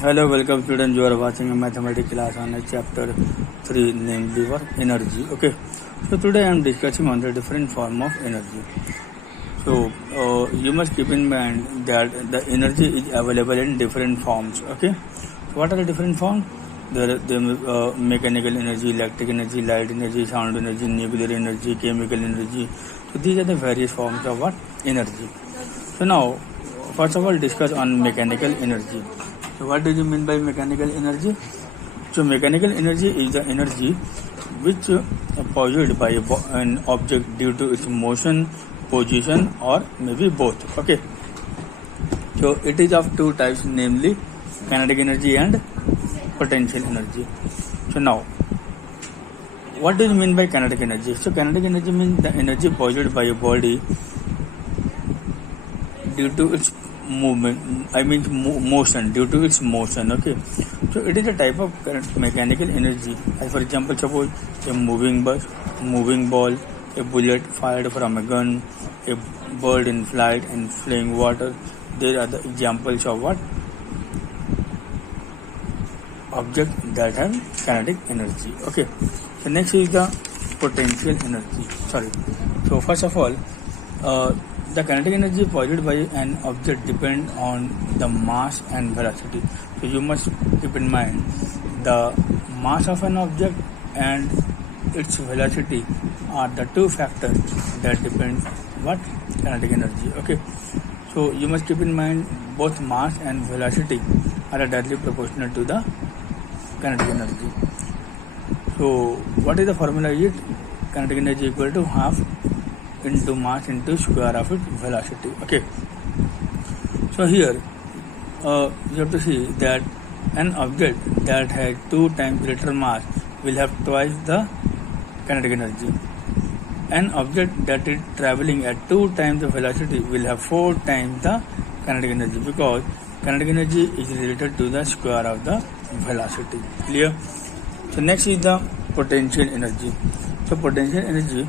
Hello, welcome students. You are watching a mathematics class on a chapter 3, namely for energy. Okay, so today I am discussing on the different form of energy. So you must keep in mind that the energy is available in different forms. Okay, so what are the different forms? There are the mechanical energy, electric energy, light energy, sound energy, nuclear energy, chemical energy. So these are the various forms of what energy. So now, first of all, discuss on mechanical energy. So what do you mean by mechanical energy? So mechanical energy is the energy which possessed by an object due to its motion, position, or maybe both. Okay. So it is of two types, namely kinetic energy and potential energy. So now, what do you mean by kinetic energy? So kinetic energy means the energy possessed by a body due to its movement, motion, due to its motion. Okay, so it is a type of mechanical energy. As for example, suppose a moving ball, a bullet fired from a gun, a bird in flight, and flowing water. There are the examples of what objects that have kinetic energy. Okay, so next is the potential energy. So first of all, the kinetic energy possessed by an object depends on the mass and velocity. So you must keep in mind the mass of an object and its velocity are the two factors that depend what kinetic energy. Okay, so you must keep in mind both mass and velocity are directly proportional to the kinetic energy. So what is the formula? Is kinetic energy equal to half into mass into square of its velocity. Okay, so here you have to see that an object that has 2 times greater mass will have twice the kinetic energy. An object that is traveling at 2 times the velocity will have 4 times the kinetic energy, because kinetic energy is related to the square of the velocity. Clear? So next is the potential energy. So potential energy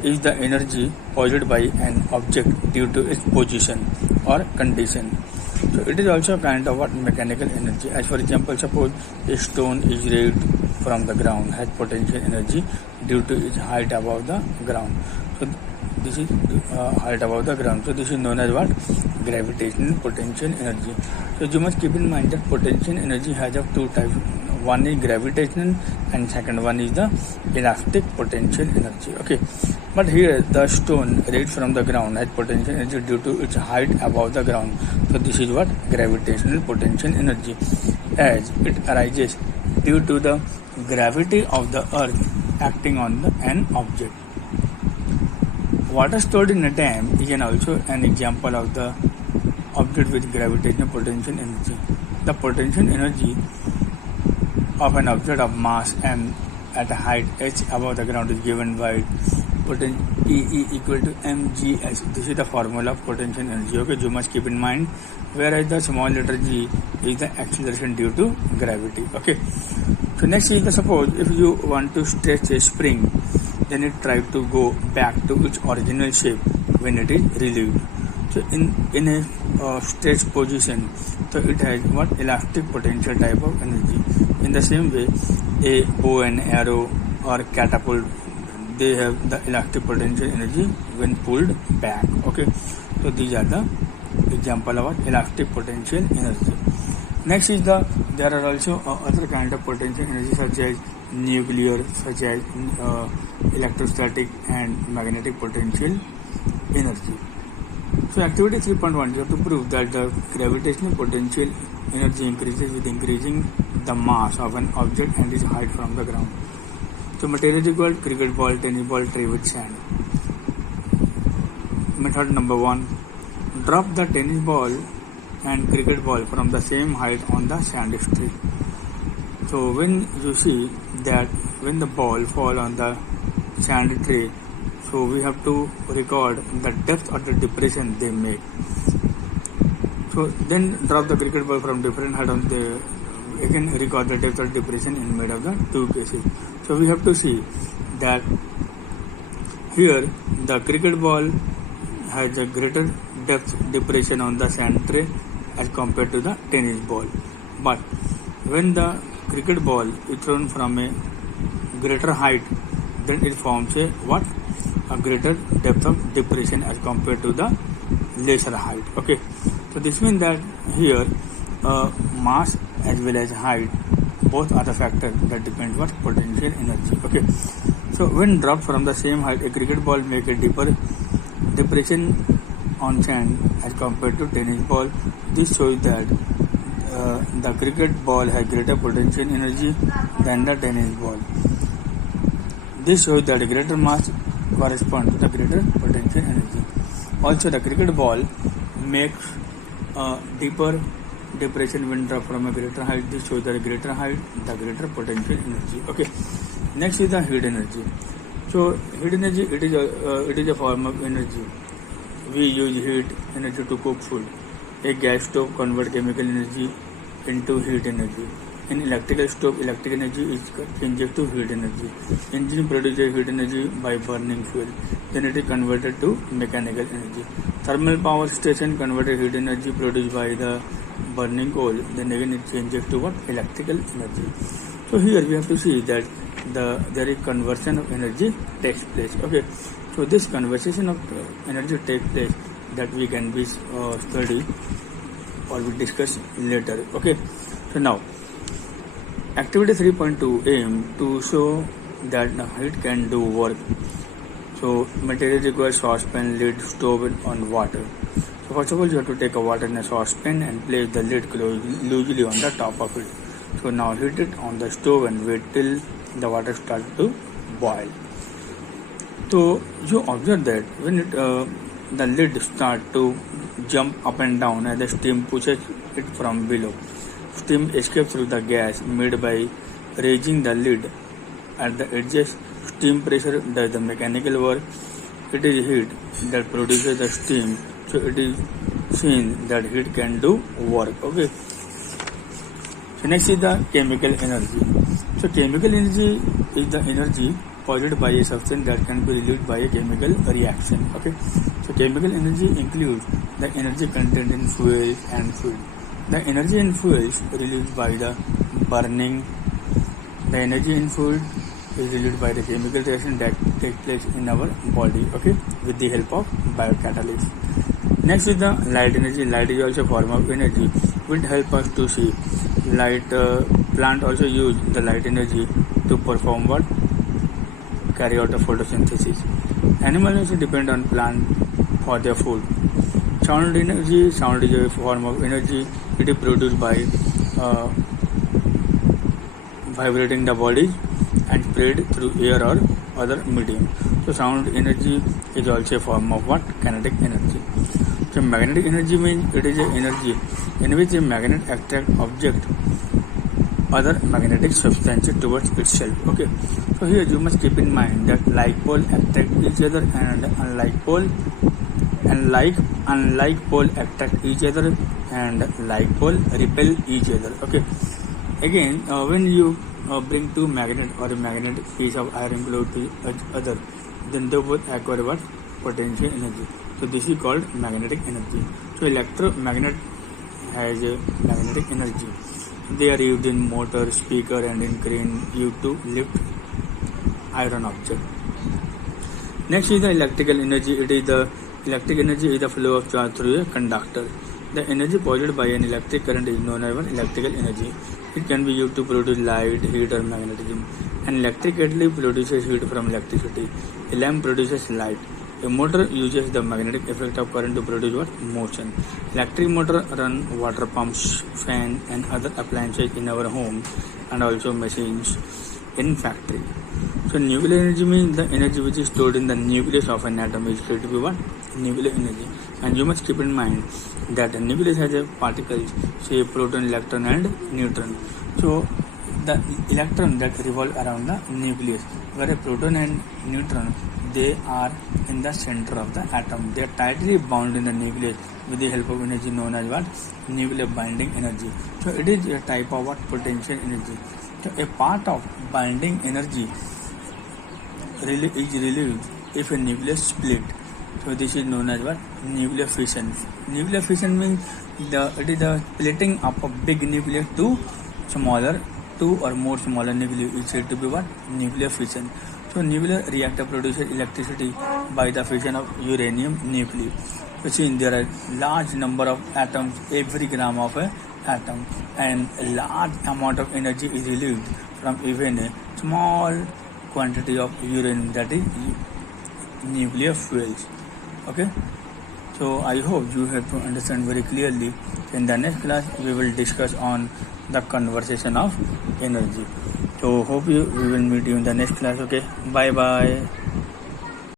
is the energy possessed by an object due to its position or condition. So it is also a kind of what mechanical energy. As for example, suppose a stone is raised from the ground, has potential energy due to its height above the ground. So this is height above the ground. So this is known as what? Gravitational potential energy. So you must keep in mind that potential energy has of two types. One is gravitational and second one is the elastic potential energy. Okay, but here the stone raised from the ground has potential energy due to its height above the ground. So this is what? Gravitational potential energy, as it arises due to the gravity of the earth acting on an object. Water stored in a dam is also an example of the object with gravitational potential energy. The potential energy of an object of mass m at a height h above the ground is given by potential E equal to mgs. This is the formula of potential energy. Okay, you must keep in mind. Whereas the small letter g is the acceleration due to gravity. Okay, so next is the, suppose if you want to stretch a spring, then it tries to go back to its original shape when it is relieved. So in a stretched position, so it has what? Elastic potential type of energy. In the same way, a bow and arrow or catapult, they have the elastic potential energy when pulled back. Okay, so these are the example of what? Elastic potential energy. Next is there are also other kind of potential energy such as nuclear, such as electrostatic and magnetic potential energy. So activity 3.1, you have to prove that the gravitational potential energy increases with increasing the mass of an object and its height from the ground. So material is equal: cricket ball, tennis ball, tray with sand. Method number 1, drop the tennis ball and cricket ball from the same height on the sand streak. So when you see that when the ball fall on the sand tray, so we have to record the depth of the depression they make. So then drop the cricket ball from different height on the, again record the depth of depression in made of the two cases. So we have to see that here the cricket ball has a greater depth depression on the sand tray as compared to the tennis ball. But when the cricket ball is thrown from a greater height, then it forms a what? A greater depth of depression as compared to the lesser height. Okay, so this means that here mass as well as height both are the factors that depend what potential energy. Okay, so when dropped from the same height, a cricket ball make a deeper depression on sand as compared to tennis ball. This shows that the cricket ball has greater potential energy than the tennis ball. This shows that greater mass corresponds to the greater potential energy. Also, the cricket ball makes a deeper depression when dropped from a greater height. This shows that greater height, the greater potential energy. Okay. Next is the heat energy. So, heat energy it is a form of energy. We use heat energy to cook food. A gas stove converts chemical energy into heat energy. In electrical stove, electric energy is changed to heat energy. Engine produces heat energy by burning fuel. Then it is converted to mechanical energy. Thermal power station converted heat energy produced by the burning coal. Then again it changes to what? Electrical energy. So here we have to see that there is conversion of energy takes place. Okay. So this conversion of energy takes place that we can be study or we discuss later. Okay. So now activity 3.2 aim to show that the heat can do work. So material requires saucepan, lid, stove on water. So first of all, you have to take a water in a saucepan and place the lid loosely on the top of it. So now heat it on the stove and wait till the water starts to boil. So you observe that when the lid starts to jump up and down as the steam pushes it from below. Steam escapes through the gas made by raising the lid at the edges. Steam pressure does the mechanical work. It is heat that produces the steam. So it is seen that heat can do work. Okay. So next is the chemical energy. So chemical energy is the energy produced by a substance that can be released by a chemical reaction. Okay. So chemical energy includes the energy contained in fuel and food. The energy in fuels released by the burning. The energy in food is released by the chemical reaction that takes place in our body. Okay, with the help of biocatalysis. Next is the light energy. Light is also a form of energy. Will help us to see. Light plant also use the light energy to perform what? Carry out a photosynthesis. Animals also depend on plant for their food. Sound energy. Sound is a form of energy. It is produced by vibrating the body and spread through air or other medium. So sound energy is also a form of what? Kinetic energy. So magnetic energy means it is an energy in which a magnet attracts object other magnetic substances towards itself. Okay. So here you must keep in mind that like pole attract each other and unlike pole attract each other and like pole repel each other. Okay. Again, when you bring two magnet or a magnetic piece of iron close to each other, then they both acquire what? Potential energy. So this is called magnetic energy. So electromagnet has a magnetic energy. They are used in motor, speaker and in crane used to lift iron object. Next is the electrical energy. Electric energy is the flow of charge through a conductor. The energy produced by an electric current is known as electrical energy. It can be used to produce light, heat or magnetism. An electric kettle produces heat from electricity. A lamp produces light. A motor uses the magnetic effect of current to produce what? Motion. Electric motor run water pumps, fan and other appliances in our home and also machines in factory. So nuclear energy means the energy which is stored in the nucleus of an atom is said to be what? Nuclear energy. And you must keep in mind that the nucleus has a particles, say proton, electron and neutron. So the electron that revolve around the nucleus, where a proton and neutron, they are in the center of the atom. They are tightly bound in the nucleus with the help of energy known as what? Nuclear binding energy. So it is a type of what? Potential energy. So a part of binding energy is released if a nucleus split. So this is known as what? Nuclear fission. Nuclear fission means it is the splitting up of big nucleus to smaller, two or more smaller nuclei is said to be what? Nuclear fission. So nuclear reactor produces electricity by the fission of uranium nuclei. You see, there are large number of atoms every gram of a atom, and a large amount of energy is released from even a small quantity of uranium, that is nuclear fuels. Okay, so I hope you have to understand very clearly. In the next class we will discuss on the conservation of energy. So hope we will meet you in the next class. Okay, bye bye.